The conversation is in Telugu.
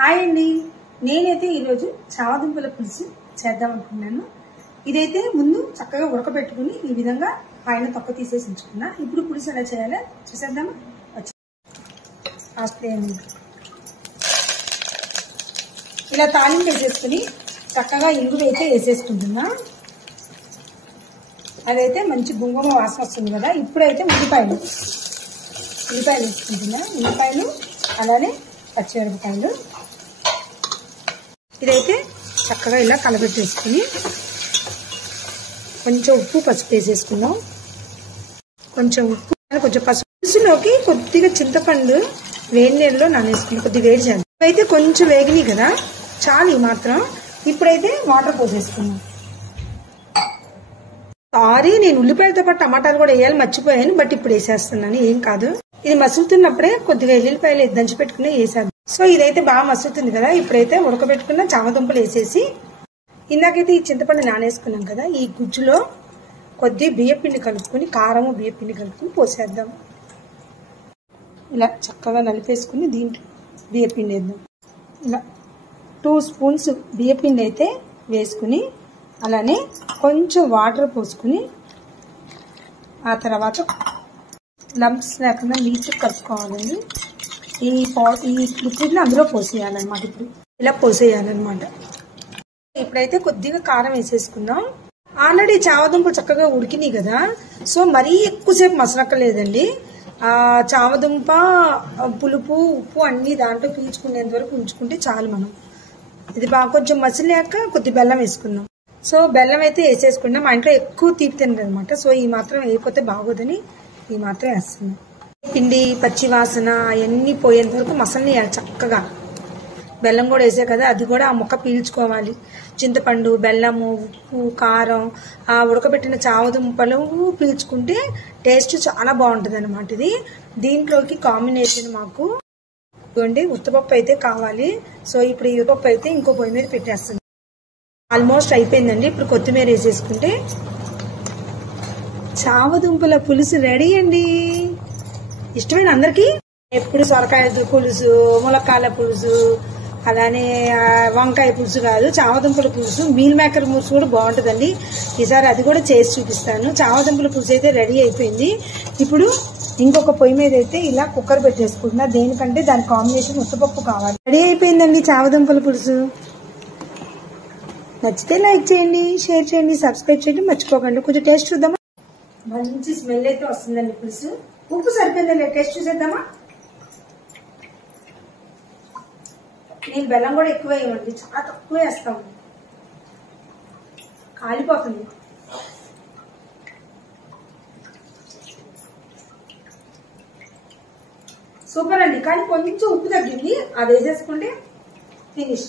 హాయ్ అండి, నేనైతే ఈరోజు చామదుంపల పులుసు చేద్దాం అనుకున్నాను. ఇదైతే ముందు చక్కగా ఉడకబెట్టుకుని ఈ విధంగా పైన తొక్క తీసేసి ఉంచుకున్నా. ఇప్పుడు పులుసు ఎలా చేయాలో చూసేద్దామా. ఇలా తాలింపు వేసేసుకుని చక్కగా ఇంగువ అయితే వేసేసుకుంటున్నా. అదైతే మంచి గుంగమ వాసన వస్తుంది కదా. ఇప్పుడైతే ఉల్లిపాయలు వేసుకుంటున్నా. ఉల్లిపాయలు అలానే పచ్చిమిరపకాయలు ఇదైతే చక్కగా ఇలా కలబెట్టేసుకుని కొంచెం ఉప్పు పసుపు వేసేసుకున్నాం. కొంచెం ఉప్పు కొంచెం పసుపు. పులుసులోకి కొద్దిగా చింతపండు వేడి నీళ్ళలో నానేసుకుని కొద్దిగా వేడి చేయాలి. అయితే కొంచెం వేగినాయి కదా, చాలు ఈ మాత్రం. ఇప్పుడైతే వాటర్ పోసేసుకున్నాం. సారీ, నేను ఉల్లిపాయలతో పాటు టమాటాలు కూడా వేయాలి మర్చిపోయాను, బట్ ఇప్పుడు వేసేస్తున్నాను. ఏం కాదు, ఇది మసులుతున్నప్పుడే కొద్దిగా ఎల్లుల్లిపాయలు దంచి పెట్టుకుని వేసాను. సో ఇదైతే బాగా మసులుతుంది కదా. ఇప్పుడైతే ఉడకబెట్టుకున్న చామదుంపలు వేసేసి ఇందాకైతే ఈ చింతపండు నానేసుకున్నాం కదా, ఈ గుజ్జులో కొద్ది బియ్యపిండి కలుపుకొని, కారము బియ్యపిండి కలుపుకొని పోసేద్దాం. ఇలా చక్కగా నలిపేసుకుని దీంట్లో బియ్యపిండి వేద్దాం. ఇలా 2 స్పూన్స్ బియ్యపిండి అయితే వేసుకుని అలానే కొంచెం వాటర్ పోసుకుని ఆ తర్వాత లంప్స్ లేకుండా నీట్గా కలుపుకోవాలండి. ఈ లిక్విడ్ని అందులో పోసేయాలన్నమాట. ఇప్పుడు ఇలా పోసేయాలన్నమాట. ఇప్పుడైతే కొద్దిగా కారం వేసేసుకుందాం. ఆల్రెడీ చామదుంపలు చక్కగా ఉడికినాయి కదా, సో మరీ ఎక్కువసేపు మసలక్కలేదండి. ఆ చామదుంప పులుపు ఉప్పు అన్ని దాంట్లో పీల్చుకునేంత వరకు ఉంచుకుంటే చాలు. మనం ఇది బాగా కొంచెం మసిలాక కొద్ది బెల్లం వేసుకుందాం. సో బెల్లం అయితే వేసేసుకున్నాం. మా ఇంట్లో ఎక్కువ తీపి తినరు అనమాట, సో ఈ మాత్రం వేయకపోతే బాగోదని ఈ మాత్రం వేస్తున్నాం. పిండి పచ్చి వాసన అవన్నీ పోయేంత వరకు మసలనియాలి చక్కగా. బెల్లం కూడా వేసే కదా, అది కూడా ఆ ముక్క పీల్చుకోవాలి. చింతపండు, బెల్లము, ఉప్పు, కారం, ఆ ఉడకబెట్టిన చామదుంపలు పీల్చుకుంటే టేస్ట్ చాలా బాగుంటుంది అనమాట. ఇది దీంట్లోకి కాంబినేషన్ మాకు ఇవ్వండి ఉత్తపప్పు అయితే కావాలి. సో ఇప్పుడు ఈ ఉత్తపప్పు అయితే ఇంకో పొయ్యి మీద పెట్టేస్తుంది. ఆల్మోస్ట్ అయిపోయిందండి. ఇప్పుడు కొత్తిమీర వేసేసుకుంటే చామదుంపల పులుసు రెడీ అండి. ఇష్టమైన అందరికి. ఎప్పుడు సొరకాయ పులుసు, ములక్కాయల పులుసు, అలానే వంకాయ పులుసు కాదు, చామదుంపల పులుసు, మీల్ మేకర్ పులుసు కూడా బాగుంటుందండి. ఈసారి అది కూడా చేసి చూపిస్తాను. చామదుంపల పులుసు అయితే రెడీ అయిపోయింది. ఇప్పుడు ఇంకొక పొయ్యి మీద అయితే ఇలా కుక్కర్ పెట్టేసుకుంటున్నా. దేనికంటే దాని కాంబినేషన్ ఉత్తపప్పు కావాలి. రెడీ అయిపోయిందండి చామదుంపల పులుసు. నచ్చితే లైక్ చేయండి, షేర్ చేయండి, సబ్స్క్రైబ్ చేయండి మర్చిపోకండి. కొంచెం టేస్ట్ చూద్దామా. మంచి స్మెల్ అయితే వస్తుందండి పులుసు. ఉప్పు సరిపోయిందండి, టేస్ట్ చూసేద్దామా. నేను బెల్లం కూడా ఎక్కువ వేయమండి, చాలా తక్కువ వేస్తాము, కాలిపోతుంది. సూపర్ అండి. కానీ కొంచెం ఉప్పు తగ్గింది, అది వేసేసుకుంటే ఫినిష్.